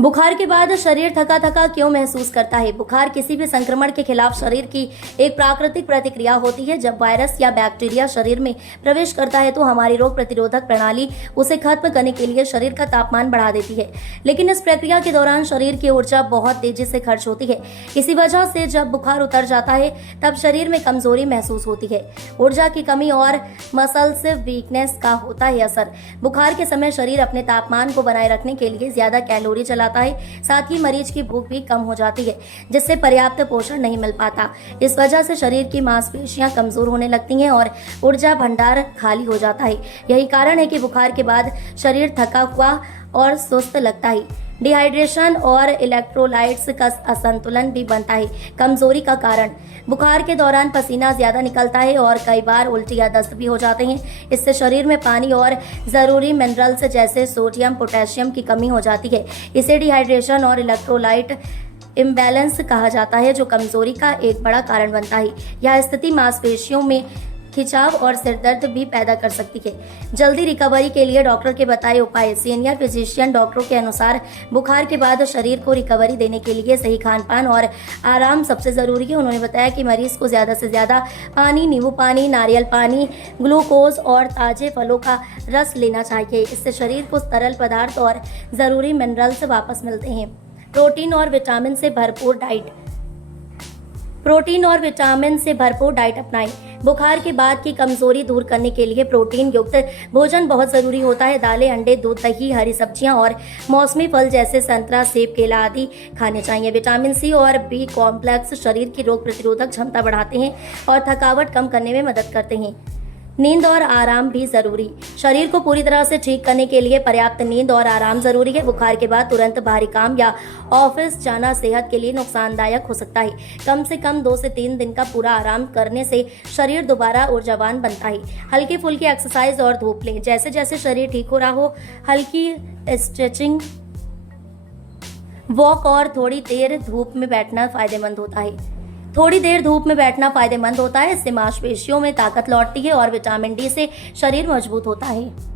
बुखार के बाद शरीर थका थका क्यों महसूस करता है? बुखार किसी भी संक्रमण के खिलाफ शरीर की एक प्राकृतिक प्रतिक्रिया होती है। जब वायरस या बैक्टीरिया शरीर में प्रवेश करता है तो हमारी रोग प्रतिरोधक प्रणाली उसे खत्म करने के लिए शरीर का तापमान बढ़ा देती है। लेकिन इस प्रक्रिया के दौरान शरीर की ऊर्जा बहुत तेजी से खर्च होती है। इसी वजह से जब बुखार उतर जाता है तब शरीर में कमजोरी महसूस होती है, ऊर्जा की कमी और मसल्स वीकनेस का होता है असर। बुखार के समय शरीर अपने तापमान को बनाए रखने के लिए ज्यादा कैलोरी जलाता है, साथ ही मरीज की भूख भी कम हो जाती है, जिससे पर्याप्त पोषण नहीं मिल पाता। इस वजह से शरीर की मांसपेशियां कमजोर होने लगती हैं और ऊर्जा भंडार खाली हो जाता है। यही कारण है कि बुखार के बाद शरीर थका हुआ और सुस्त लगता है। डिहाइड्रेशन और इलेक्ट्रोलाइट्स का असंतुलन भी बनता है कमजोरी का कारण। बुखार के दौरान पसीना ज्यादा निकलता है और कई बार उल्टी या दस्त भी हो जाते हैं। इससे शरीर में पानी और जरूरी मिनरल्स जैसे सोडियम, पोटेशियम की कमी हो जाती है। इसे डिहाइड्रेशन और इलेक्ट्रोलाइट इम्बैलेंस कहा जाता है, जो कमजोरी का एक बड़ा कारण बनता है। यह स्थिति मांसपेशियों में खिंचाव और सिरदर्द भी पैदा कर सकती है। जल्दी रिकवरी के लिए डॉक्टर के बताए उपाय। सीनियर फिजिशियन डॉक्टरों के अनुसार बुखार के बाद शरीर को रिकवरी देने के लिए सही खान पान और आराम सबसे जरूरी है। उन्होंने बताया कि मरीज को ज्यादा से ज्यादा पानी, नींबू पानी, नारियल पानी, ग्लूकोज और ताजे फलों का रस लेना चाहिए। इससे शरीर को तरल पदार्थ और जरूरी मिनरल्स वापस मिलते हैं। प्रोटीन और विटामिन से भरपूर डाइट अपनाएं। बुखार के बाद की कमजोरी दूर करने के लिए प्रोटीन युक्त भोजन बहुत जरूरी होता है। दालें, अंडे, दूध, दही, हरी सब्जियां और मौसमी फल जैसे संतरा, सेब, केला आदि खाने चाहिए। विटामिन सी और बी कॉम्प्लेक्स शरीर की रोग प्रतिरोधक क्षमता बढ़ाते हैं और थकावट कम करने में मदद करते हैं। नींद और आराम भी जरूरी। शरीर को पूरी तरह से ठीक करने के लिए पर्याप्त नींद और आराम जरूरी है। बुखार के बाद तुरंत भारी काम या ऑफिस जाना सेहत के लिए नुकसानदायक हो सकता है। कम से कम 2 से 3 दिन का पूरा आराम करने से शरीर दोबारा ऊर्जावान बनता है। हल्की फुल्की एक्सरसाइज और धूप लें। जैसे जैसे शरीर ठीक हो रहा हो, हल्की स्ट्रेचिंग, वॉक और थोड़ी देर धूप में बैठना फायदेमंद होता है। इससे मांसपेशियों में ताकत लौटती है और विटामिन डी से शरीर मजबूत होता है।